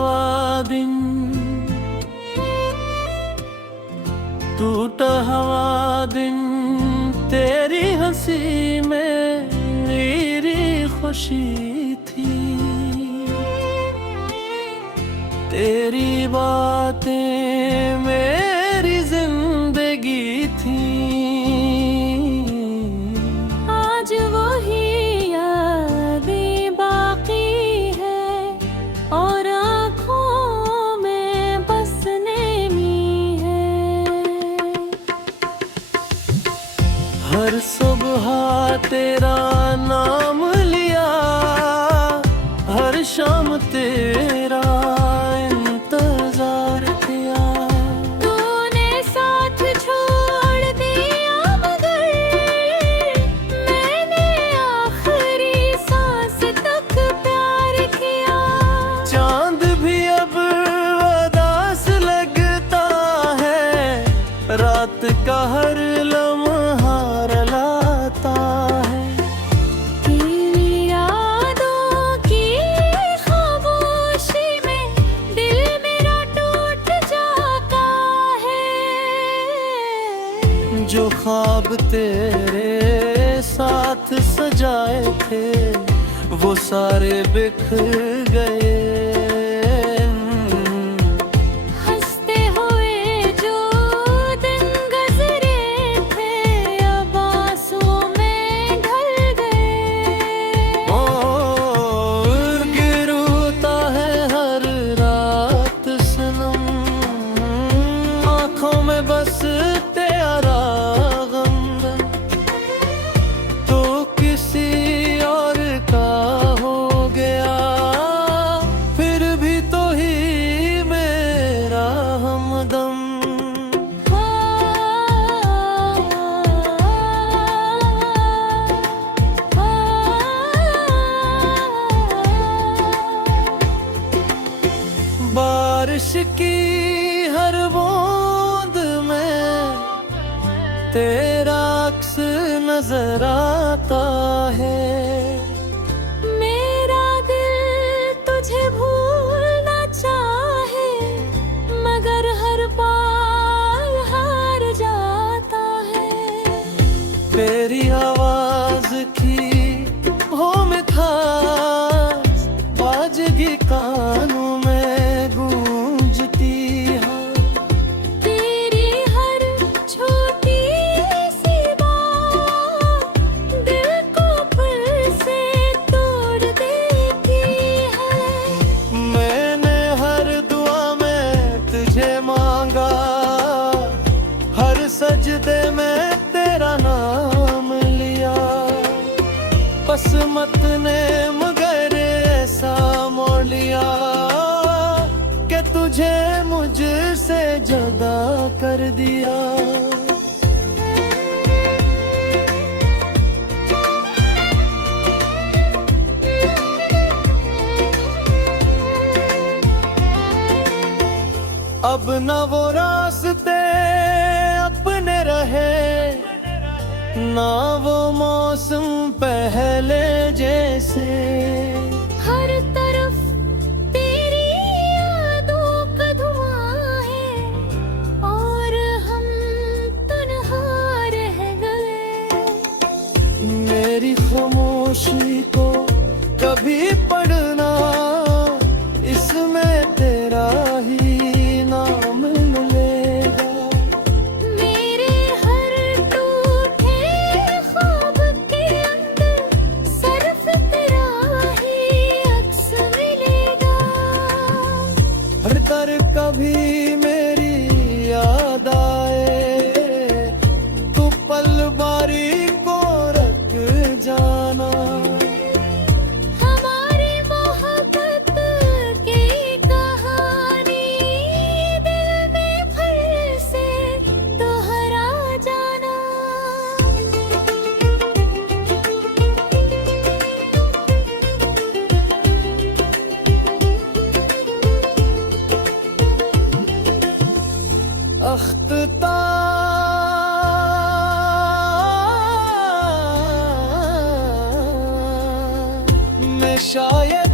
हवा दिन, टूटा हवा दिन, तेरी हंसी में मेरी खुशी थी। तेरी बातें मेरी जिंदगी थी। आज वही यादें बाकी है और आँखों में बस नेमी है। हर सुबह तेरा नाम लिया, हर शाम तेरा इंतजार किया। तूने साथ छोड़ दिया मगर मैंने आखिरी सांस तक प्यार किया। चांद भी अब उदास लगता है, रात का हर लम्हा रुलाता है। तेरी यादों की खामोशी में दिल मेरा टूट जाता है। जो ख्वाब तेरे साथ सजाए थे वो सारे बिखर गए। हंसते हुए जो दिन गुजरे थे अब आंसुओं में ढल गए। और गिरता है हर रात सनम, आँखों में बस तेरा गम। तो किसी और का हो गया, फिर भी तो ही मेरा हमदम। बारिश की हर बूंद में तेरा अक्स नजर आता है। मेरा दिल तुझे भूलना चाहे मगर हर पाल हार जाता है। तेरी आवाज की हो मिठास बाजगी कानों में गूंजती है। तेरी हर छोटी सी बात दिल को फिर से तोड़ देती है। मैंने हर दुआ में तुझे मांगा, हर सजदे में तेरा नाम लिया। किस्मत ने मगर ऐसा मोड़ लिया कि तुझे मुझसे जुदा कर दिया। अब न वो रास्ते अपने रहे, ना वो मौसम पहले जैसे। हर तरफ तेरी यादों का धुआं है और हम तन्हा रह गए। मेरी खामोशी को कभी पढ़ना, इसमें तेरा ही नाम मिलेगा। मेरे हर टूटे ख्वाब के अंदर सिर्फ तेरा ही अक्स मिलेगा। हर तर कभी मेरी याद आए, तू पल बारी को रख जाना। हमारी मोहब्बत की कहानी दिल में फिर से दोहरा जाना। अख्ता में शायद